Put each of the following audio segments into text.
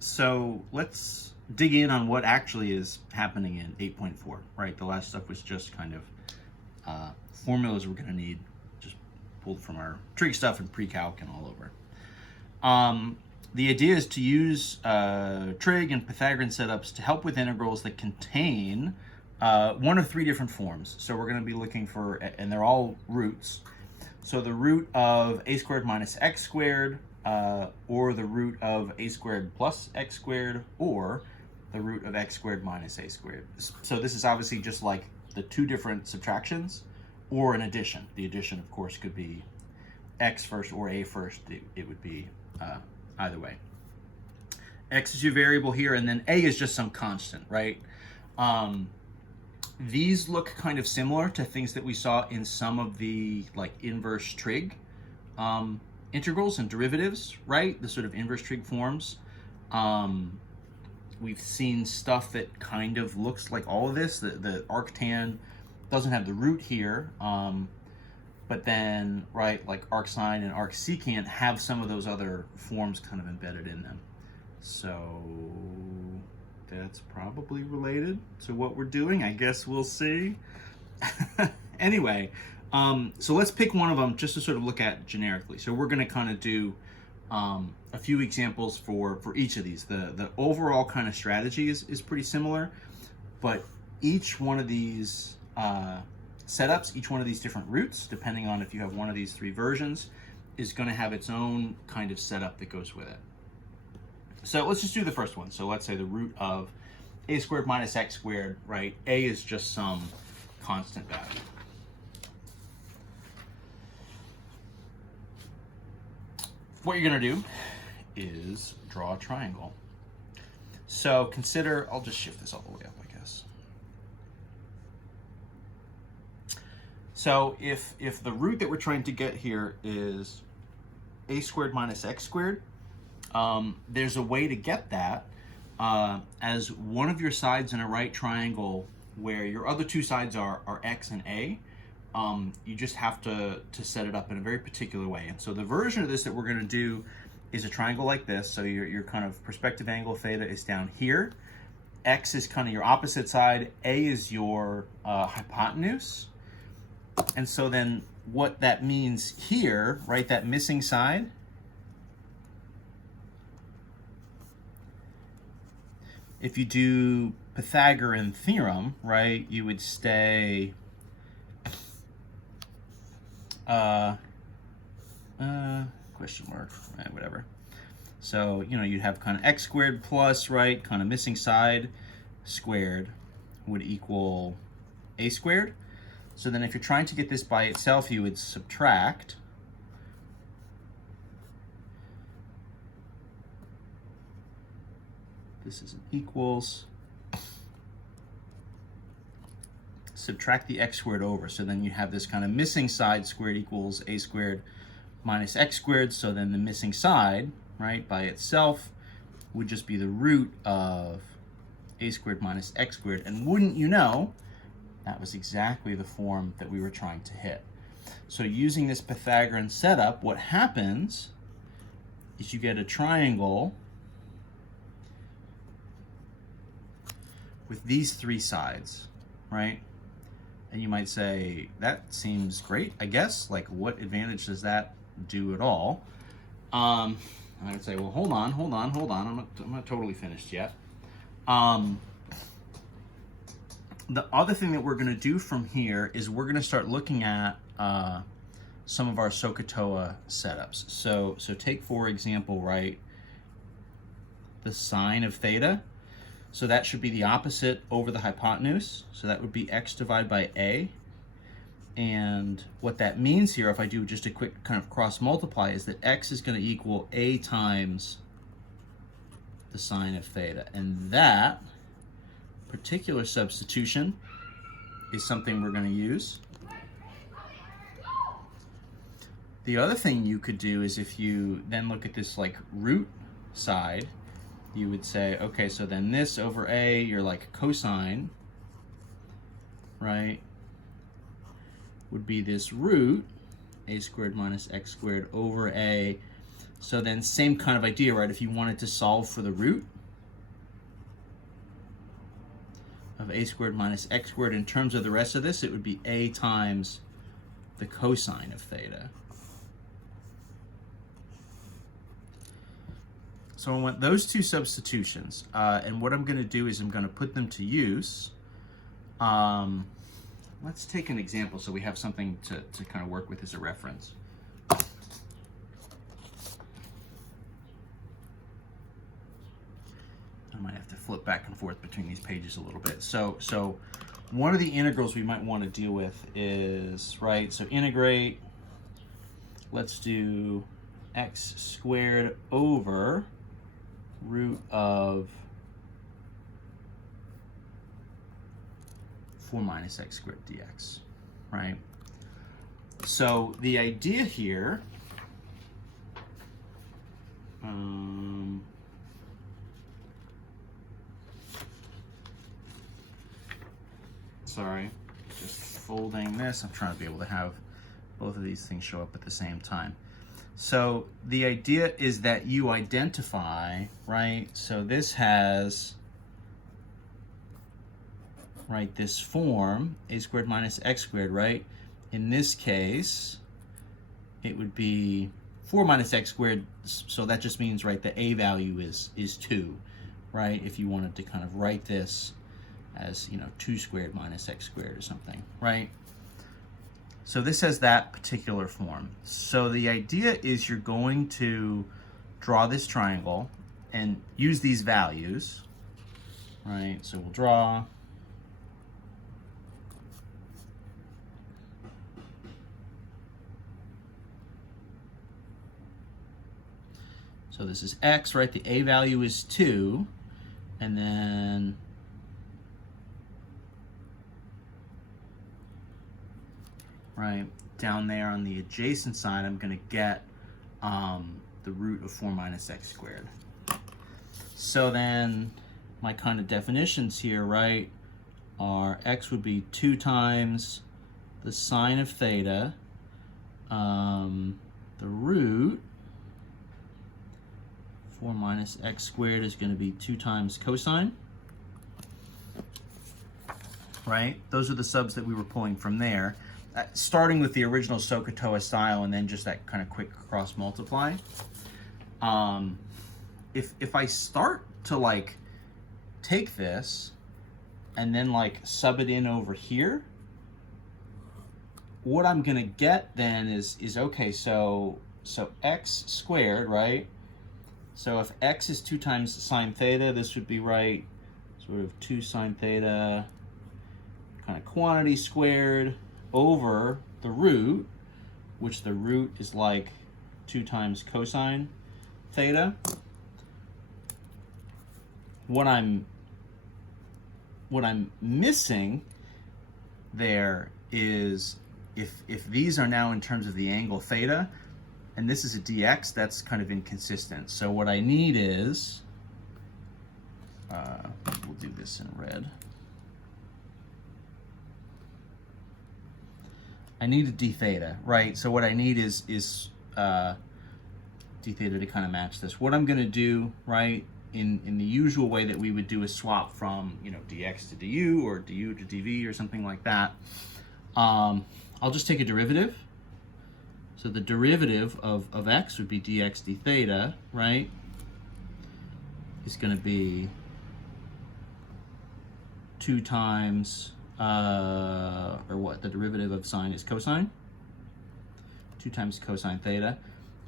So let's dig in on what actually is happening in 8.4, right? The last stuff was just kind of formulas we're going to need, just pulled from our trig stuff and pre-calc and all over. The idea is to use trig and Pythagorean setups to help with integrals that contain one of three different forms. So we're going to be looking for, and they're all roots. So the root of a squared minus x squared, or the root of a squared plus x squared, or the root of x squared minus a squared. So this is obviously just like the two different subtractions, or an addition. The addition, of course, could be x first or a first. It would be either way. X is your variable here, and then a is just some constant, right? These look kind of similar to things that we saw in some of the like inverse trig integrals and derivatives, right? The sort of inverse trig forms. We've seen stuff that kind of looks like all of this. The arctan doesn't have the root here, but then, right, like arcsine and arcsecant have some of those other forms kind of embedded in them. So that's probably related to what we're doing. I guess we'll see. Anyway, so let's pick one of them just to sort of look at generically. So we're going to kind of do a few examples for each of these. The overall kind of strategy is pretty similar, but each one of these setups, each one of these different roots, depending on if you have one of these three versions, is going to have its own kind of setup that goes with it. So let's just do the first one. So let's say the root of a squared minus x squared, right? A is just some constant value. What you're going to do is draw a triangle. So consider, I'll just shift this all the way up, I guess. So if the root that we're trying to get here is a squared minus x squared, there's a way to get that as one of your sides in a right triangle where your other two sides are x and a. You just have to set it up in a very particular way. And so the version of this that we're going to do is a triangle like this. So your kind of perspective angle theta is down here. X is kind of your opposite side. A is your hypotenuse. And so then what that means here, right, that missing side, if you do Pythagorean theorem, right, you would stay question mark, right, whatever. So, you know, you'd have kind of x squared plus, right, kind of missing side squared would equal a squared. So then if you're trying to get this by itself, you would subtract this is an equals, subtract the x squared over. So then you have this kind of missing side squared equals a squared minus x squared. So then the missing side, right, by itself would just be the root of a squared minus x squared. And wouldn't you know, that was exactly the form that we were trying to hit. So using this Pythagorean setup, what happens is you get a triangle with these three sides, right? And you might say, that seems great, I guess. Like, what advantage does that do at all? I would say, well, hold on. I'm not totally finished yet. The other thing that we're going to do from here is we're going to start looking at some of our SOHCAHTOA setups. So take, for example, right, the sine of theta. So that should be the opposite over the hypotenuse. So that would be x divided by a. And what that means here, if I do just a quick kind of cross multiply, is that x is going to equal a times the sine of theta. And that particular substitution is something we're going to use. The other thing you could do is if you then look at this like root side, you would say, okay, so then this over a, you're like cosine, right, would be this root, a squared minus x squared over a. So then same kind of idea, right? If you wanted to solve for the root of a squared minus x squared in terms of the rest of this, it would be a times the cosine of theta. So I want those two substitutions, and what I'm going to do is I'm going to put them to use. Let's take an example so we have something to kind of work with as a reference. I might have to flip back and forth between these pages a little bit. So one of the integrals we might want to deal with is, right, so integrate, let's do x squared over root of 4 minus x squared dx, right? So the idea here, sorry, just folding this. I'm trying to be able to have both of these things show up at the same time. So the idea is that you identify, right? So this has, right, this form, a squared minus x squared, right? In this case, it would be 4 minus x squared, so that just means, right, the a value is 2, right? If you wanted to kind of write this as, 2 squared minus x squared or something, right? So this has that particular form. So the idea is you're going to draw this triangle and use these values, right? So we'll draw. So this is x, right? The a value is 2, and then right down there on the adjacent side, I'm going to get the root of 4 minus x squared. So then my kind of definitions here, right, are x would be 2 times the sine of theta, the root 4 minus x squared is going to be 2 times cosine, right? Those are the subs that we were pulling from there, starting with the original SOHCAHTOA style and then just that kind of quick cross multiply. If I start to like take this and then like sub it in over here, what I'm going to get then is okay, so x squared, right? So if x is 2 times sine theta, this would be, right, sort of 2 sine theta kind of quantity squared over the root, which the root is like 2 times cosine theta. What I'm missing there is if these are now in terms of the angle theta, and this is a dx, that's kind of inconsistent. So what I need is, we'll do this in red. I need a d theta, right? So what I need is d theta to kind of match this. What I'm going to do, right, in the usual way that we would do a swap from, dx to du or du to dv or something like that, I'll just take a derivative. So the derivative of x would be dx d theta, right, is going to be 2 times, or what, the derivative of sine is cosine, 2 times cosine theta.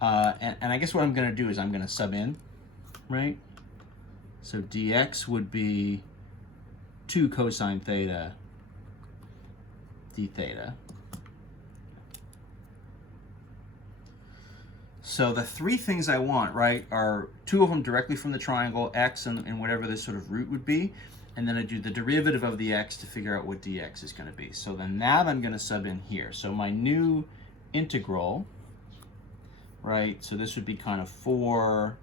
And I guess what I'm going to do is I'm going to sub in, right? So dx would be 2 cosine theta d theta. So the 3 things I want, right, are 2 of them directly from the triangle, x and whatever this sort of root would be. And then I do the derivative of the x to figure out what dx is going to be. So then that I'm going to sub in here. So my new integral, right, so this would be kind of 4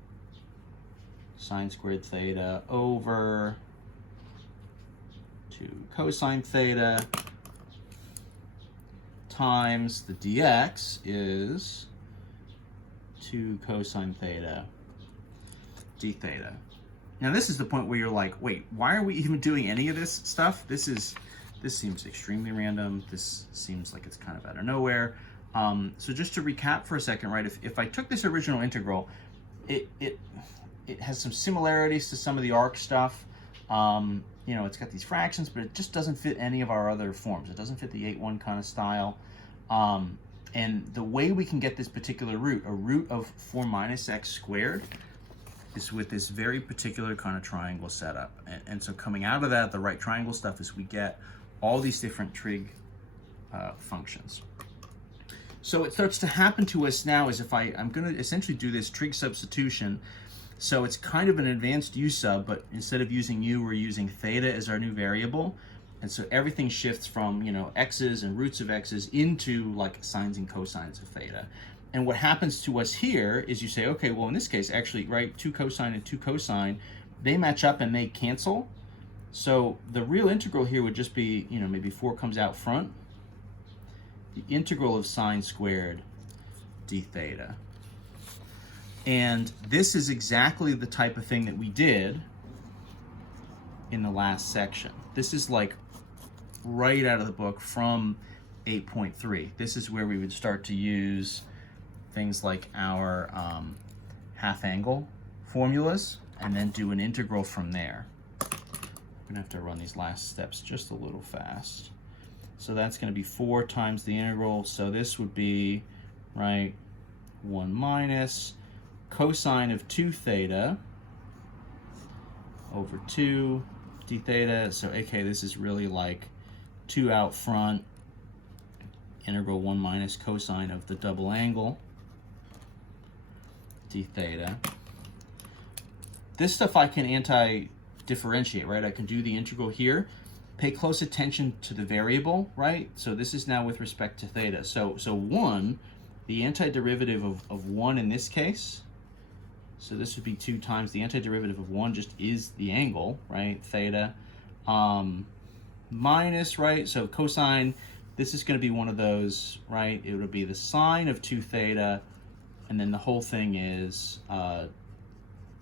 sine squared theta over 2 cosine theta times the dx is 2 cosine theta d theta. Now this is the point where you're like, wait, why are we even doing any of this stuff? This seems extremely random. This seems like it's kind of out of nowhere. So just to recap for a second, right? If I took this original integral, it has some similarities to some of the arc stuff. You know, it's got these fractions, but it just doesn't fit any of our other forms. It doesn't fit the 8-1 kind of style. And the way we can get this particular root, a root of 4 minus x squared, is with this very particular kind of triangle setup. And so coming out of that, the right triangle stuff is we get all these different trig functions. So what starts to happen to us now is if I'm going to essentially do this trig substitution. So it's kind of an advanced u sub, but instead of using u, we're using theta as our new variable. And so everything shifts from, you know, x's and roots of x's into like sines and cosines of theta. And what happens to us here is you say, okay, well, in this case, actually, right, 2 cosine and 2 cosine, they match up and they cancel. So the real integral here would just be, you know, maybe 4 comes out front. The integral of sine squared d theta. And this is exactly the type of thing that we did in the last section. This is like right out of the book from 8.3. This is where we would start to use things like our half angle formulas and then do an integral from there. We're gonna have to run these last steps just a little fast. So that's gonna be 4 times the integral. So this would be, right, 1 minus cosine of 2 theta over 2 d theta. So okay, this is really like 2 out front, integral 1 minus cosine of the double angle d theta. This stuff I can anti-differentiate, right? I can do the integral here. Pay close attention to the variable, right? So this is now with respect to theta. So 1, the antiderivative of 1 in this case, so this would be 2 times the antiderivative of 1 just is the angle, right? Theta minus, right? So cosine, this is going to be one of those, right? It would be the sine of 2 theta, and then the whole thing is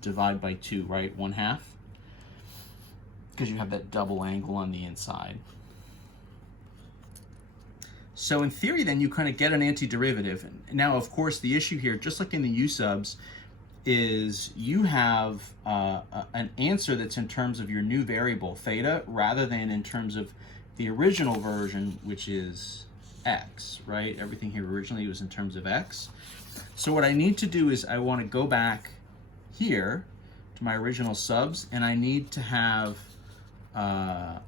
divide by 2, right? 1/2, because you have that double angle on the inside. So in theory, then you kind of get an antiderivative. Now, of course, the issue here, just like in the u subs, is you have an answer that's in terms of your new variable theta rather than in terms of the original version, which is x, right? Everything here originally was in terms of x. So what I need to do is I want to go back here to my original subs, and I need to have a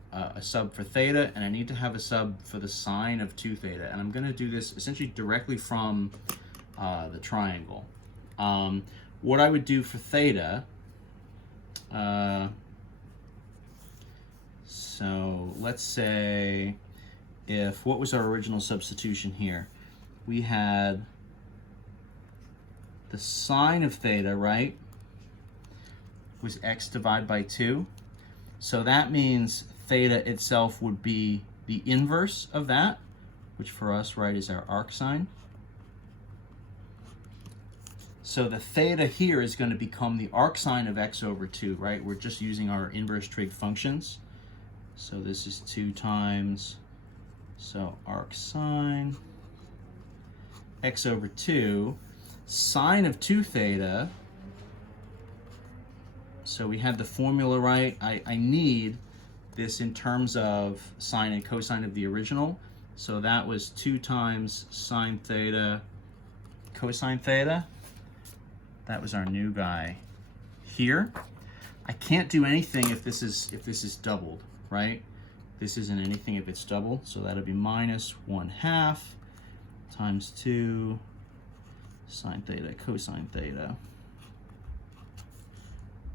sub for theta, and I need to have a sub for the sine of 2 theta. And I'm going to do this essentially directly from the triangle. What I would do for theta, so let's say what was our original substitution here? We had the sine of theta, right, was x divided by 2. So that means theta itself would be the inverse of that, which for us, right, is our arc sine. So the theta here is going to become the arc sine of x over 2, right? We're just using our inverse trig functions. So this is 2 times, so arc sine x over 2, sine of 2 theta. So we have the formula, right? I need this in terms of sine and cosine of the original. So that was 2 times sine theta cosine theta. That was our new guy here. I can't do anything if this is doubled, right? This isn't anything if it's doubled, so that'll be minus 1/2 times 2 sine theta cosine theta.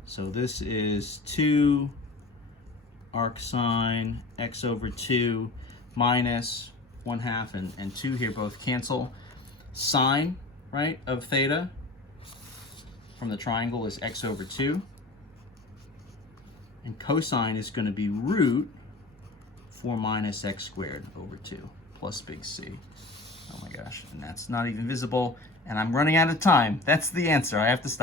So this is 2 arc sine x over 2 minus 1/2 and 2 here both cancel. Sine, right, of theta from the triangle is x over 2. And cosine is going to be root 4 minus x squared over 2 plus big C. Oh my gosh, and that's not even visible, and I'm running out of time. That's the answer. I have to stop.